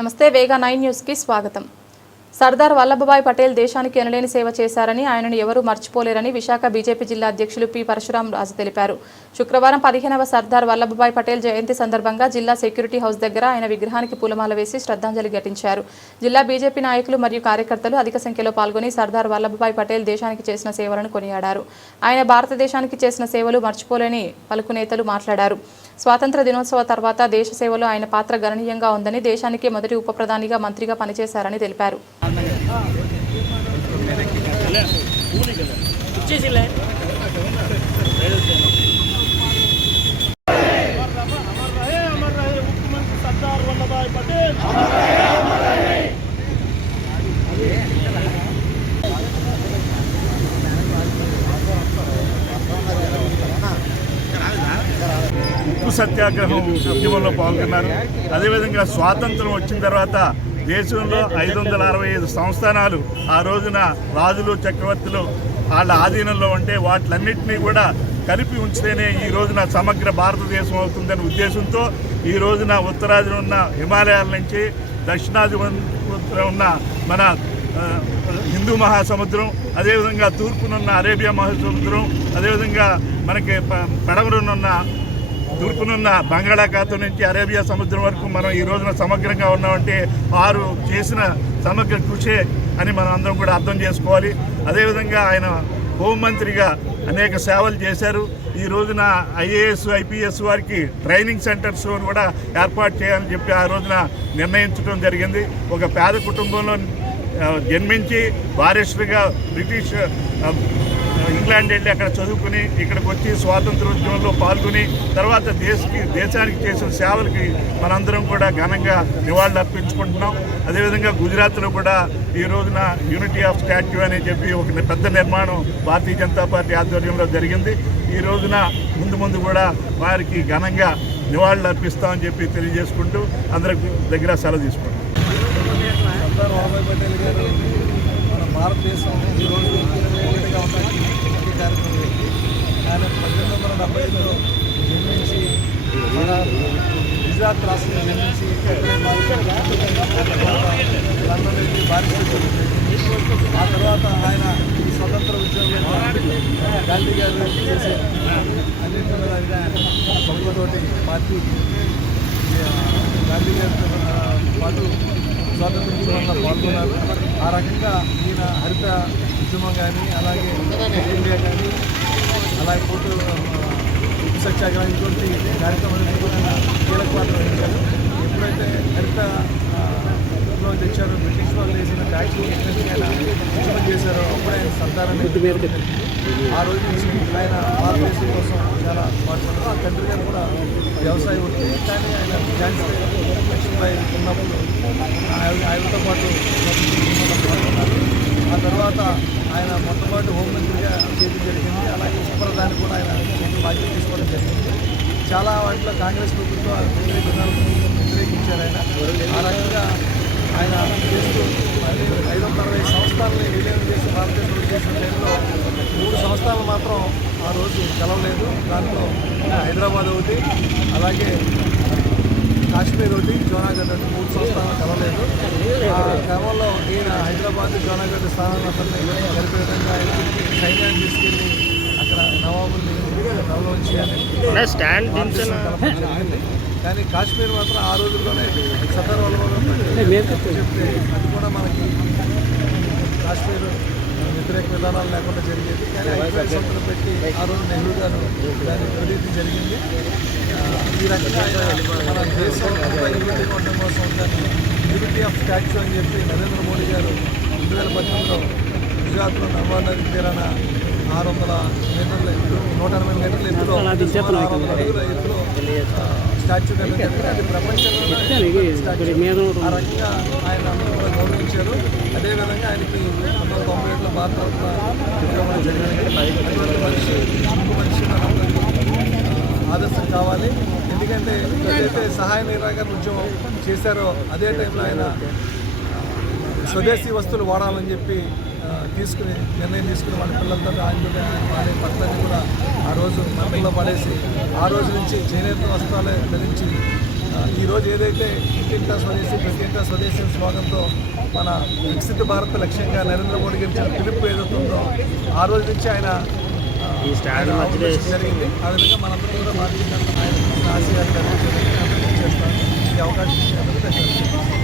నమస్తే వేగా నైన్ న్యూస్కి స్వాగతం. సర్దార్ వల్లభభాయ్ పటేల్ దేశానికి ఎనలేని సేవ చేశారని ఆయనను ఎవరూ మర్చిపోలేరని విశాఖ బీజేపీ జిల్లా అధ్యక్షులు పి. పరశురాం రాజు తెలిపారు. శుక్రవారం పదిహేనవ సర్దార్ వల్లభభాయ్ పటేల్ జయంతి సందర్భంగా జిల్లా సెక్యూరిటీ హౌస్ దగ్గర ఆయన విగ్రహానికి పూలమాల వేసి శ్రద్ధాంజలి ఘటించారు. జిల్లా బీజేపీ నాయకులు మరియు కార్యకర్తలు అధిక సంఖ్యలో పాల్గొని సర్దార్ వల్లభభాయ్ పటేల్ దేశానికి చేసిన సేవలను కొనియాడారు. ఆయన భారతదేశానికి చేసిన సేవలు మర్చిపోలేని పలుకు నేతలు మాట్లాడారు. స్వాతంత్ర దినోత్సవ తర్వాత దేశ సేవలో ఆయన పాత్ర గణనీయంగా ఉందని దేశానికి మొదటి ఉప ప్రధానిగా మంత్రిగా పనిచేశారని తెలిపారు. సత్యాగ్రహం ఉద్యమంలో పాల్గొన్నారు. అదేవిధంగా స్వాతంత్రం వచ్చిన తర్వాత దేశంలో ఐదు వందల అరవై ఐదు సంస్థానాలు ఆ రోజున రాజులు చక్రవర్తులు వాళ్ళ ఆధీనంలో ఉంటే వాటిలన్నింటినీ కూడా కలిపి ఉంచితేనే ఈ రోజున సమగ్ర భారతదేశం అవుతుందనే ఉద్దేశంతో ఈ రోజున ఉత్తరాదిన ఉన్న హిమాలయాల నుంచి దక్షిణాది ఉన్న మన హిందూ మహాసముద్రం అదేవిధంగా తూర్పునున్న అరేబియా మహాసముద్రం అదేవిధంగా మనకి ప- తూర్పునున్న బంగాళాఖాతం నుంచి అరేబియా సముద్రం వరకు మనం ఈ రోజున సమగ్రంగా ఉన్నామంటే వారు చేసిన సమగ్ర కృషే అని మనం అందరం కూడా అర్థం చేసుకోవాలి. అదేవిధంగా ఆయన హోంమంత్రిగా అనేక సేవలు చేశారు. ఈ రోజున ఐఏఎస్ ఐపీఎస్ వారికి ట్రైనింగ్ సెంటర్స్ కూడా ఏర్పాటు చేయాలని చెప్పి ఆ రోజున నిర్ణయించడం జరిగింది. ఒక పేద కుటుంబంలో జన్మించి బారిస్టర్గా బ్రిటిష్ ఇంగ్లాండ్ వెళ్ళి అక్కడ చదువుకుని ఇక్కడికి వచ్చి స్వాతంత్రోద్యమంలో పాల్గొని తర్వాత దేశకి దేశానికి చేసిన సేవలకి మనందరం కూడా ఘనంగా నివాళులు అర్పించుకుంటున్నాం. అదేవిధంగా గుజరాత్లో కూడా ఈ రోజున యూనిటీ ఆఫ్ స్టాట్యూ అని చెప్పి ఒక పెద్ద నిర్మాణం భారతీయ జనతా పార్టీ ఆధ్వర్యంలో జరిగింది. ఈ రోజున ముందు ముందు కూడా వారికి ఘనంగా నివాళులు అర్పిస్తామని చెప్పి తెలియజేసుకుంటూ అందరికి దగ్గర సెలవు తీసుకుంటాం మన భారతదేశం ఈరోజు ఒకటిగా ఉండడానికి కార్యక్రమం కారణం ఆయన పద్దెనిమిది వందల డెబ్బై ఐదులో జన్మించి మన గుజరాత్ రాష్ట్రంలో జన్మించి లండన్ వెళ్ళి బారిస్టర్ ఆ తర్వాత ఆయన ఈ స్వతంత్ర ఉద్యోగంలో గాంధీ గారు చేసే అన్నింటి మీద ఆయన పార్టీ గాంధీ గారితో పాటు స్వాతంత్ర ఉద్యమంలో పాల్గొన్నారు. ఆ రకంగా ఈయన హరిత ఉద్యమం కానీ అలాగే ఇండియా కానీ అలాగే పోటు సత్యాగ్రహం ఇటువంటి కార్యక్రమాలు కూడా కీలక పాత్ర వహించారు. ఎప్పుడైతే హరిత విప్లవం తెచ్చారో బ్రిటిష్ వాళ్ళు వేసిన ట్యాక్స్ ఆయన ఉద్యమం చేశారో అప్పుడే ఆయన అనేది ఆ రోజు నుంచి ఆయన భారతదేశం కోసం చాలా పాటుపడ్డారు ఆ తండ్రి గారు కూడా వ్యవసాయ వృత్తి కానీ ఆయన ఝాన్సీ లక్ష్మీబాయి ఉన్నప్పుడు ఆయనతో పాటు ఆ తర్వాత ఆయన మొట్టమొదటి హోంమంత్రిగా చేయడం జరిగింది. అలాగే ఉపప్రధాని కూడా ఆయన బాధ్యత తీసుకోవడం జరిగింది. చాలా వాటిలో కాంగ్రెస్ ప్రభుత్వం వ్యతిరేక వ్యతిరేకించారు ఆయన. ఆ రకంగా ఆయన చేస్తూ మళ్ళీ ఐదు వందల అరవై సంవత్సరాలని విలీనం చేసి భారతదేశంలో చేసిన టైంలో మూడు సంవత్సరాలు మాత్రం ఆ రోజు కలవలేదు దాంట్లో హైదరాబాద్ ఒకటి అలాగే కాశ్మీర్ ఒకటి జోనాగఢ్ ఒకటి మూడు సంవత్సరాలు కలవలేదు. ఆ క్రమంలో ఈయన హైదరాబాద్ జోనాగఢ్ స్థానాన్ని జరిపే విధంగా సైన్యాన్ని తీసుకెళ్ళి అక్కడ నవాబుల్ని చేయాలని స్టాండ్ కానీ కాశ్మీర్ మాత్రం ఆ రోజుల్లోనే సదర్ వల్ల చెప్తే అది కూడా మనకి కాశ్మీర్ వ్యతిరేక విధానాలు లేకుండా జరిగేది. కానీ పెట్టి ఆ రోజు నెహ్రూ గారు దాన్ని విడదీయడం జరిగింది. ఈ రకంగా మన దేశం యూనిటీ ఉండడం కోసం దాన్ని యూనిటీ ఆఫ్ స్టాచ్యూ అని చెప్పి నరేంద్ర మోడీ గారు రెండు వేల పద్దెనిమిదిలో గుజరాత్లో నర్మదా నది తీరాన ఆరు వందల మీటర్ల ఎత్తు నూట ఎనభై మీటర్ల ఎత్తులో ఆరు వందల అడుగుల ఎత్తులో స్టాచ్యూ జరిగింది అది. ఆ రకంగా ఆయన అందరూ కూడా గౌరవించారు అదేవిధంగా ఆయనకి వందల తొంభై ఏడులో భారత జరిగింది. అటువంటి మనిషి మనిషి ఆదర్శం కావాలి. ఎందుకంటే ఏదైతే సహాయ నిరాకరణ ఉద్యమం చేశారో అదే టైంలో ఆయన స్వదేశీ వస్తువులు వాడాలని చెప్పి తీసుకుని నిర్ణయం తీసుకుని వాళ్ళ పిల్లలతో ఆయనతో వాళ్ళ భర్తని కూడా ఆ రోజు మంటల్లో పడేసి ఆ రోజు నుంచి చేనేత వస్త్రాలే ధరించి ఈరోజు ఏదైతే ఇంటింటా స్వదేశీ ప్రతి స్వదేశీ స్లోగంతో మన వికసిత భారత్ లక్ష్యంగా నరేంద్ర మోడీ గారి పిలుపు ఏదవుతుందో ఆ రోజు నుంచి ఆయన జరిగింది. ఆ విధంగా మనందరం కూడా మార్చిందని ఆయన ఆశయాలు చేస్తాను ఈ అవకాశం